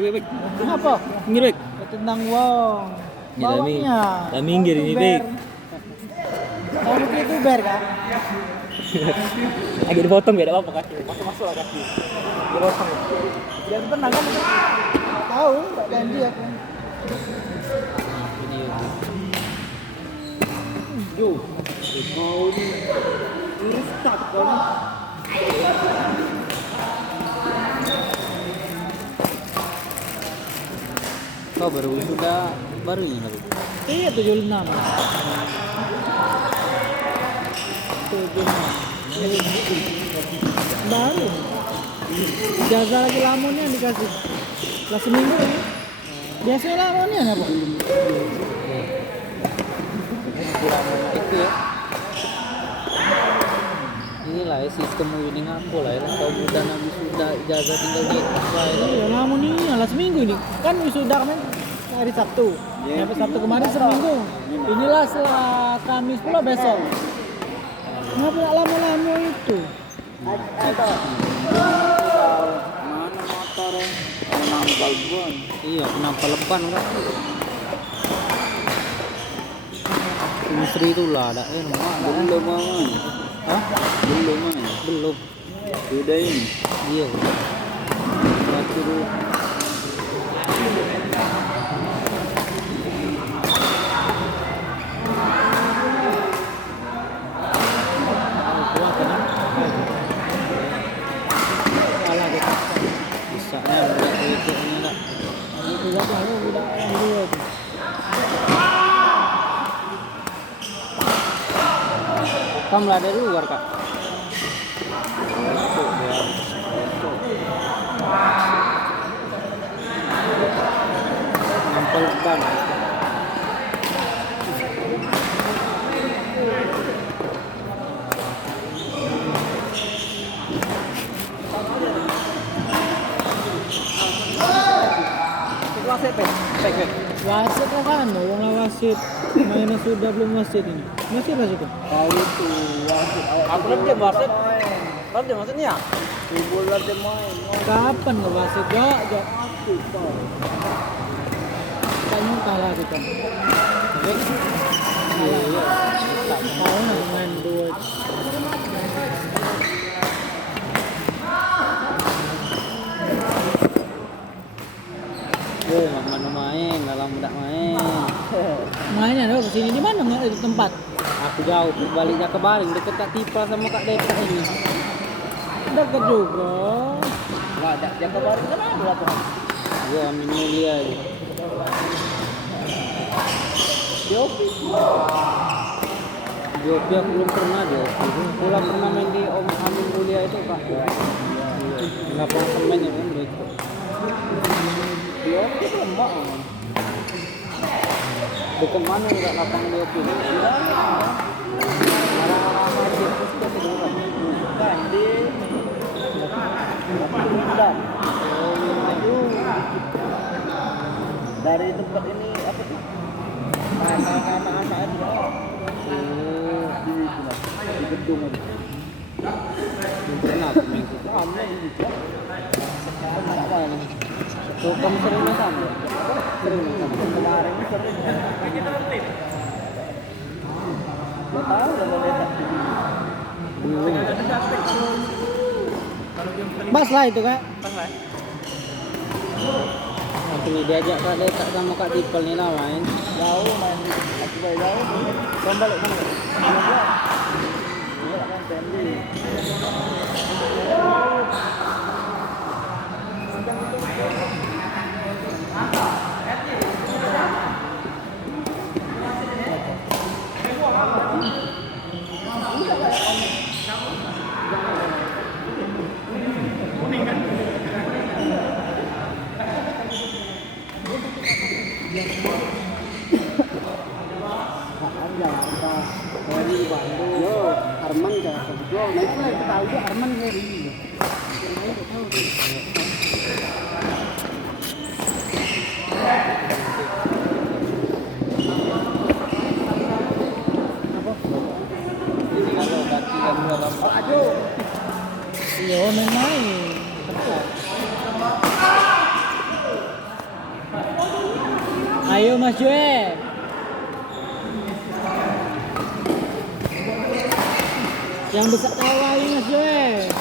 Bek. Kenapa? Minggir, Bek. Tendang wong. Ini Dami. Bawahnya. Dah minggir ini, Bek. Kamu itu ber kan? Agak dipotong enggak ada apa-apa kaki. Masuk lah kaki. Dipotong. Jangan tenang kan? Tahu, enggak ganti aku. Yo. Mau ni. Restart kau ni. Kau baru ini baru. Iya 76. 76. Baru. Jaga lagi lamonnya dikasih. Lah seminggu ini. Biasanya lamonnya apa? Itu ya. Inilah ya sistem winning aku lah ya. Kau muda nabi sudah ijazah tinggal di apa ya. Iya lamun ini lah seminggu ini. Kan wisuda kemarin hari Sabtu. Sampai Sabtu kemarin seminggu. Inilah setelah Kamis pula besok. Kenapa nak lama-lama itu? Mana motor nampal ban. Iya, nampal ban kan. Industri itu lah ada belum main. Hah? Belum main. Belum. Sudah ini. Iya. Suruh. Kamu lah dari luar kak. Nampel ban. Wasit lah kan, orang lah wasit. Mainnya sudah belum wasit ini. Masih wasit itu? Tahu itu wasit. Aku lihat dia wasit. Kan dia wasit ya? Bola dia main. Kapan nggak wasit? Jok. Kayaknya kalah kita. Iya. Tak mau main dua. Mana main, dalam tidak main. Mainnya dong kesini di mana nggak ada tempat? Aku jauh, baliknya ke Baling, dekat Kak Tipa sama Kak Deta ini. Dekat juga. Nggak ada, dia ke Baling kan ada lapangan. Gua ambil mulia aja. Jopi aku belum pernah Jopi. Pulang pernah main di Om Amin Mulia itu Kak. Lapangan semen ya kan mereka. Jopi itu lembak. Dekat mana enggak lapangan Jopi? Arah-arah sirkus ke sebelah. Kan di Bundar. Dari tempat ini apa tuh? Anak-anak itu. Di gedung itu. Belum pernah aku main situ. Sama di situ. Apa ini? Tuh kamu sering main sama? Sering main sama. Kemarin ini sering. Nggak tahu kalau lihat belum. Pas lah itu kak. Aku diajak Kak Deta sama Kak Tipel nih lah main. Jauh main. Aku balik jauh. Belum balik mana? Iya kan Sandy. Dari Bandung, yo Arman kan, jual. Nah itu yang tahu dia Arman dari. Ini kalau kaki dan dua Ajo. Iya main-main. Tempat. Ayo Mas Joe. Yang besar awal ini Mas Joe.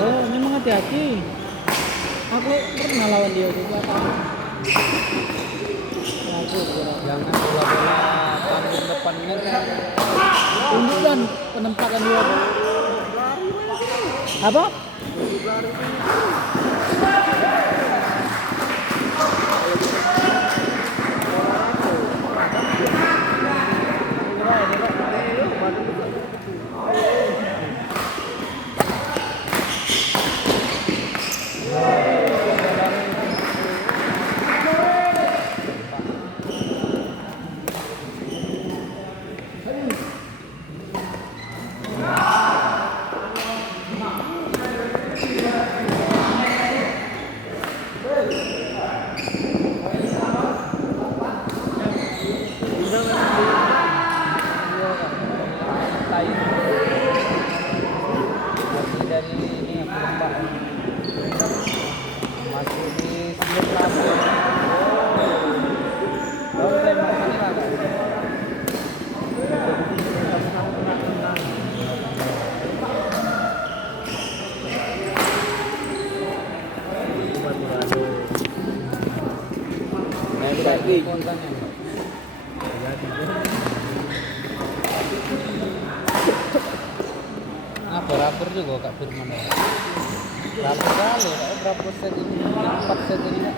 Oh, memang hati-hati. Aku pernah lawan dia juga. Jangan bola-bola panggung depannya kan. Tunjukkan penempatan dia. Apa? Masih dari ini Pak. Masih di sebelum lama. Oh, tembak ini lah Kak. Berarti kontennya. Apa rapor juga Kak Firman ya? Rapor kali, berapa set ini? 4 set ini Kak?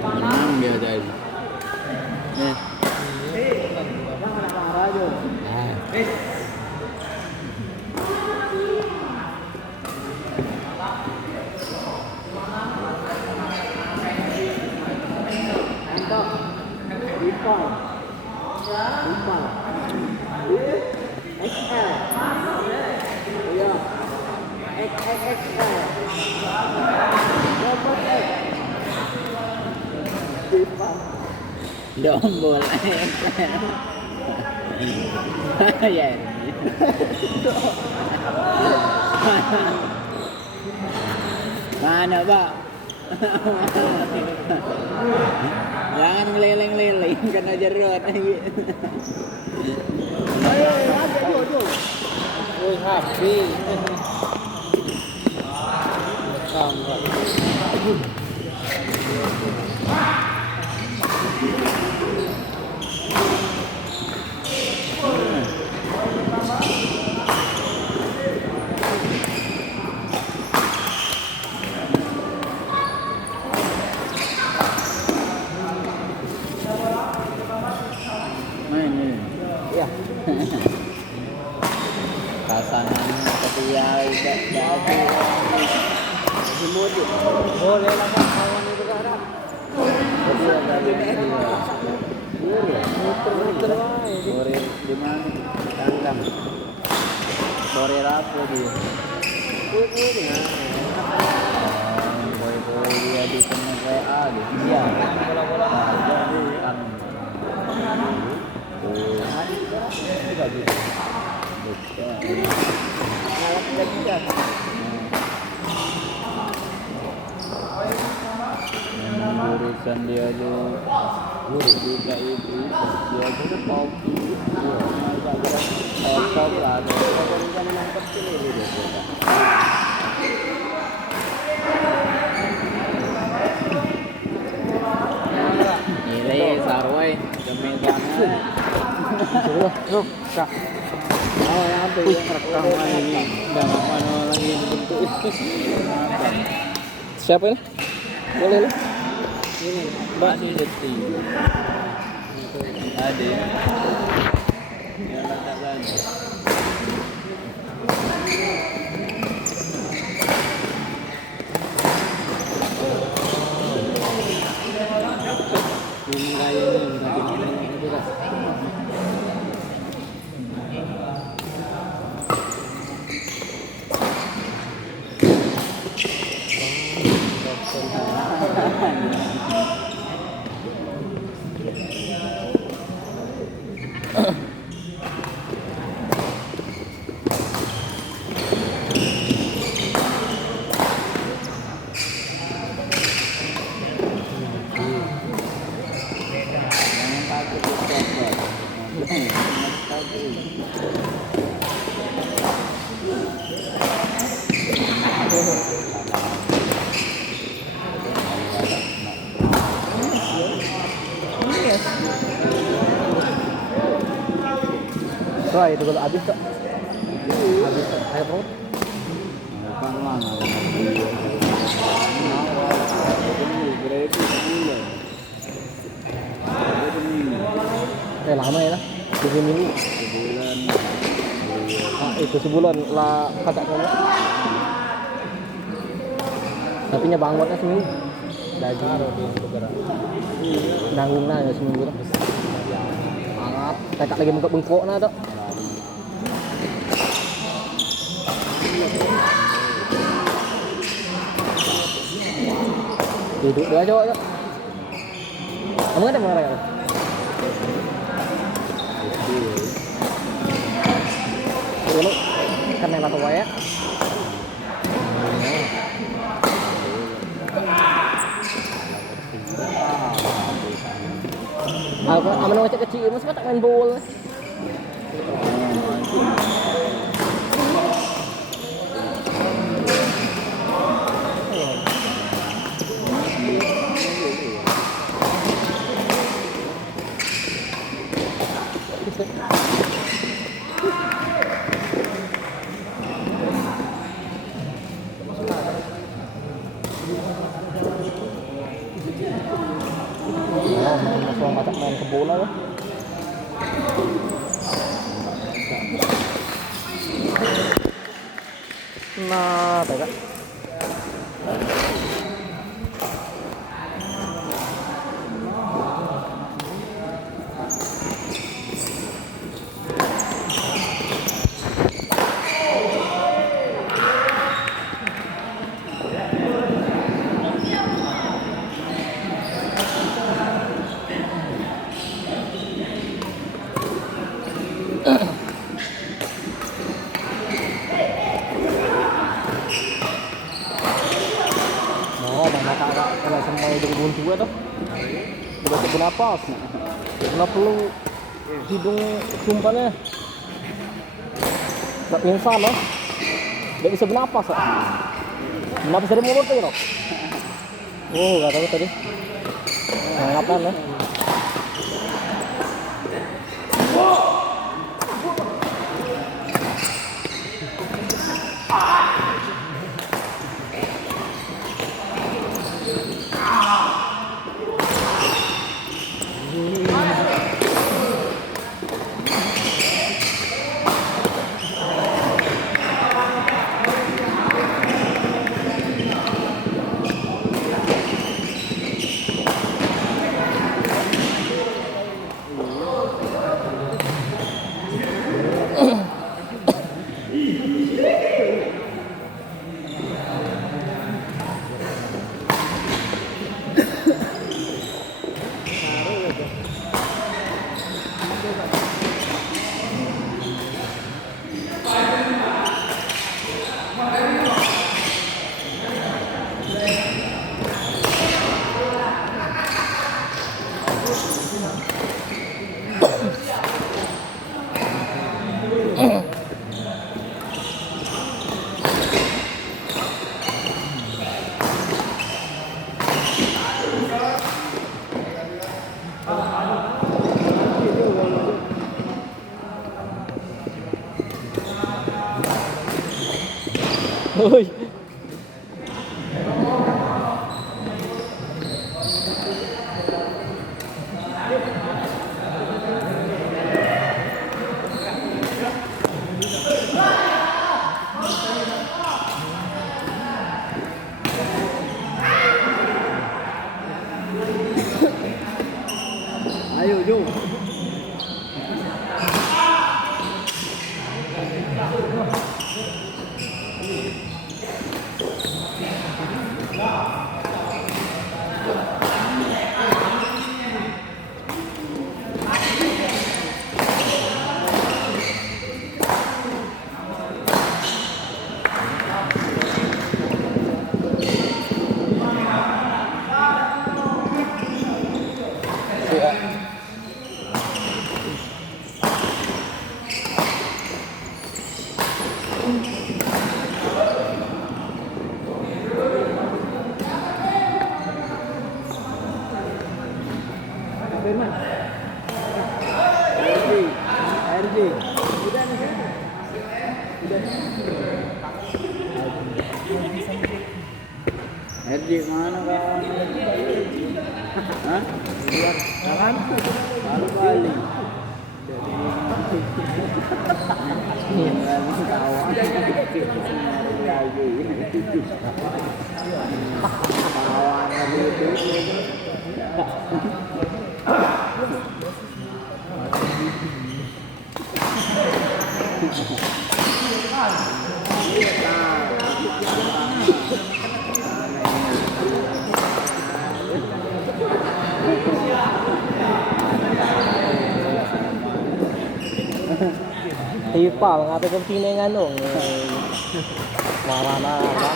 Menang dia tadi. Nah, Dombol. Ya. Mana, Pak? Jangan ngeleleng-leleng kena jerut. Woi, HP. Rekam Kak. Main ini. Iya. Pasangan ketua jadi Dimodif. Boleh lah Kak, kawan itu Kak ada. kedua dari Muter-muter wae. sore di mana? Kandang. Sore rapo dia. Boy dia di tengah WA dia. Iya. Bola-bola. Jadi anu. Juga gitu. Ngalah kita. Urusan dia tuh juga itu dia tuh kopi top lah Kan memang kecil ini dia. nilai sarway demi sana Yuk, Kak. oh ya apa yang rekam ini udah mana lagi bentuk Siapa ya? Boleh lah. ini mbak di detik ada yang tak lagi ini kayaknya udah Yes. So, itu kalau habis kok. Habis air perut. Bukan mana. Lama ya lah. 7 minggu. Sebulan. Itu sebulan lah kata kamu. Tapi nya bangunnya seminggu. Daging di bergerak. Nanggung nanya seminggu lah. Hangat. Tekak lagi bengkok-bengkok nah dok. Duduk dia coba dok. Kamu ada mana kan? Dulu kan yang satu ya. Aku aman ngecek kecil, mas tak main bola. Main ke bola ya. Nah, tak. Kalau sampai dari buntu tuh udah bernapas, nggak perlu hidung sumpannya, nggak pingsan loh, nggak bisa bernapas loh. Bernapas dari mulut tuh loh. Oh, nggak tahu tadi. Ngapain loh? Ôi. Ayo, Jo. Dik. Herdi mana kau? Hah? Jangan. Baru kali. Tipa ngapain kepentingan dong? Marah-marah,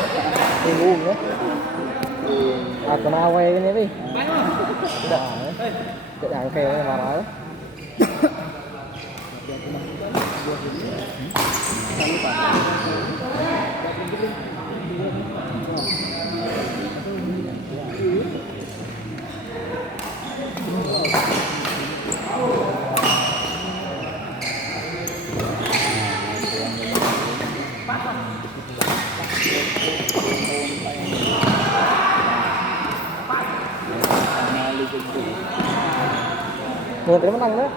bingung ya. Aku nawe ini nih. Udah, tidak angke marah. Mau terima menang dah.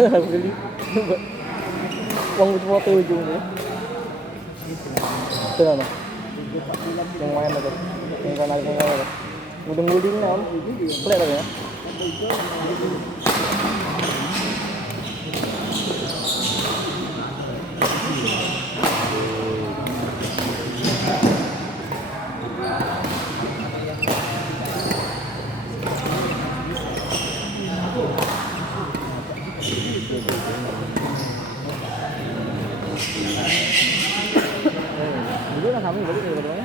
Beli. Uang foto ujungnya. Itu mana? Yang main apa? Yang kan ada. Gudung-gudung nam, pelik lagi ya. Dulu kan kami balik dari mana?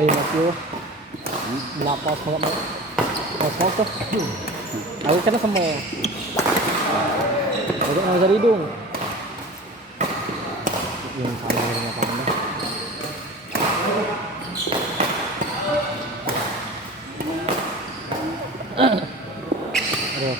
Mas yo, lapas banget mas tuh. Aku kena semua. Udah nggak bisa hidung. Yang salah dengan kamu. Aduh.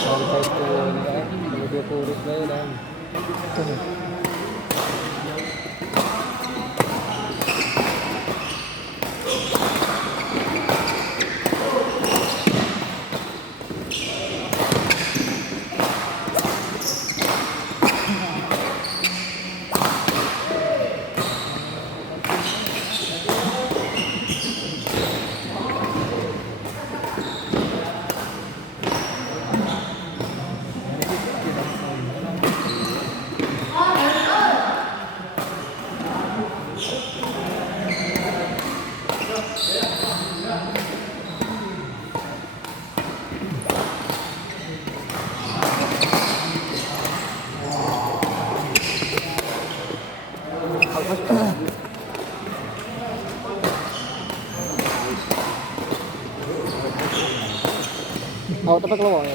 Sampai turun kan, dia turun baik dan oh tapi keluar ya.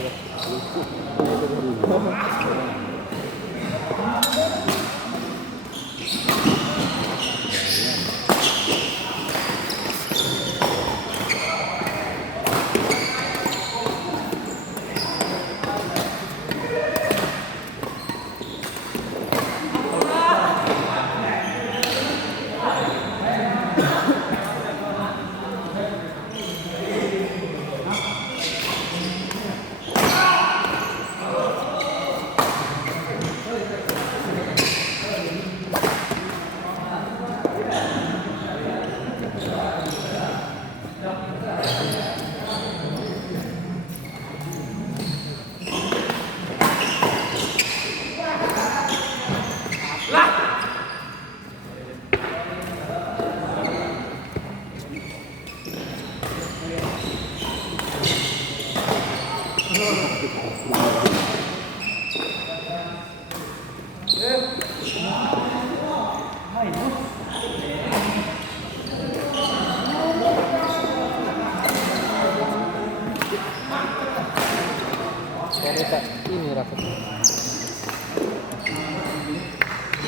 Wanita ini rasanya.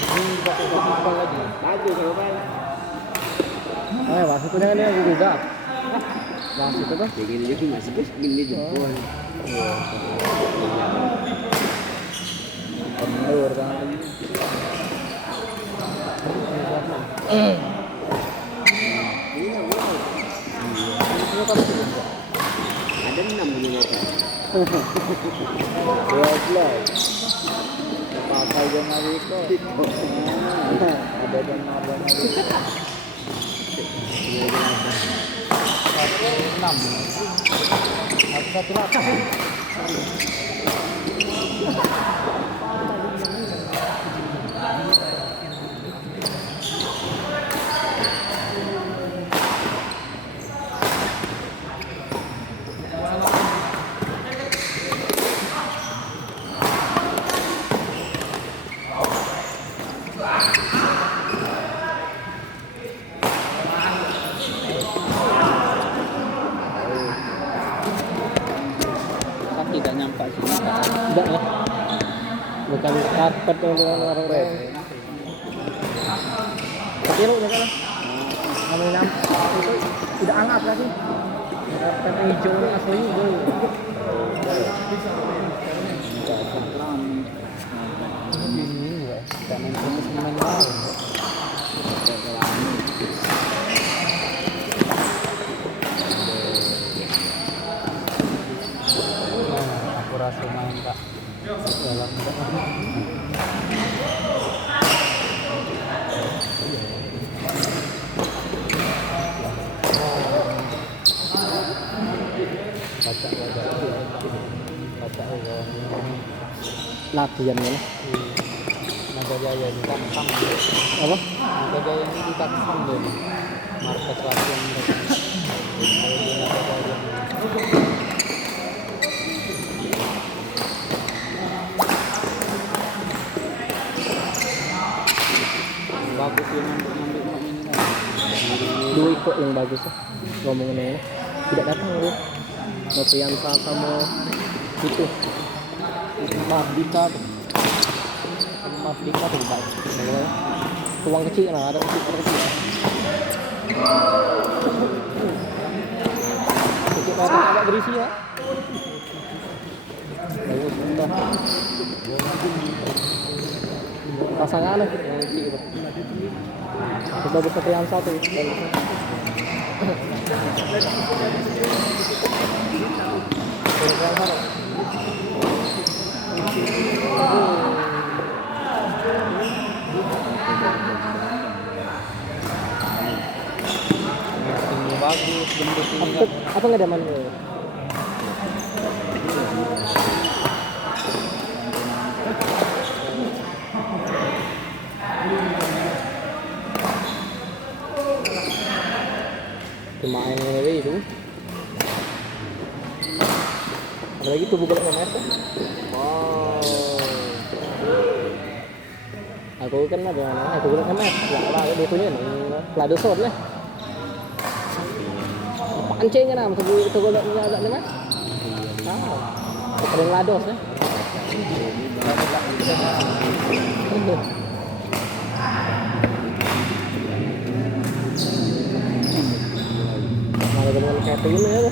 Ini pakai kopal lagi. Bagus kalau balik. Masuk dengan dia juga. Masuk itu tuh. Begini juga masih bos, gini jempol. Kendor kan. Ada 6 begini kan. Goblok. Pakai jam Mariko. Ada jam Mariko. 16. Satu rata. Tidak nyampe sini. Tidak ya. Bukan karpet dengan orang red. Tapi lu udah kan? Ngomongin itu tidak hangat lagi. Karpet hijau ini asli itu. Ini ya, tidak main lain. Aku rasa main tak dalam baca latihan ya. Naga Jaya di Taksam. Apa? Naga Jaya ini di Taksam deh. Markas latihan mereka. Naga Jaya. Bagus ya ngambil ini kan. Dua ikut yang bagus ya. Ngomongin ini tidak datang dia. Nopriansa sama itu Mardika tuh. Mardika tuh baik. Tuang kecil lah, ada kecil. Kecil agak berisi ya. Bagus sudah. Pasangan lah yang kecil itu. Bagus Nopriansa tuh. Bagus bentuk ini kan. Apa nggak ada mana? Main ini itu. Apalagi tuh bukan kemer tuh. Aku kan ada aku bukan kemer. Ya lah dia punya nih. Lado sod lah. Pancingnya nama itu gue lihat nih mas. Paling lados ya. Malah dengan happy ini ya.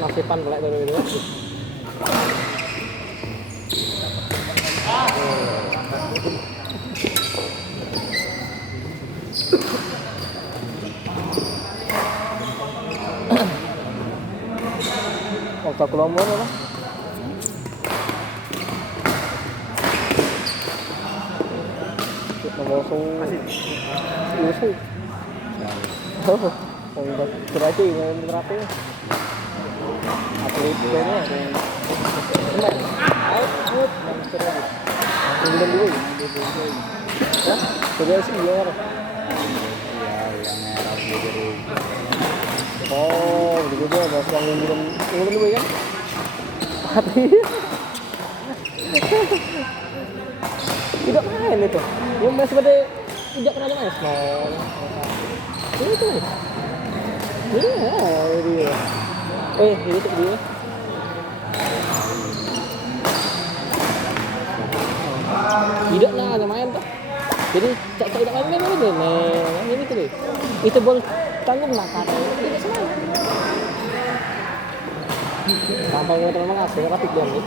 Nasipan pula itu. Waktu kelompok apa? Kita bawa musuh. Oh, udah terakhir yang terakhir. Atlet ini out yang terakhir. Kemudian dulu. Ya, sudah sih ya. Iya, yang merah jadi. Oh, begitu dia bahas yang ngundang dulu ya. Hati. Tidak main itu. Yang masih pada tidak pernah main. Itu. Iya, dia. Ini tuh dia. Tidak lah, ada main tuh. Jadi cak tidak main deh. Nah, ini tuh deh. Itu bol tanggung lah kata. Tidak semangat. Sampai teman-teman ngasih rapid jam nih.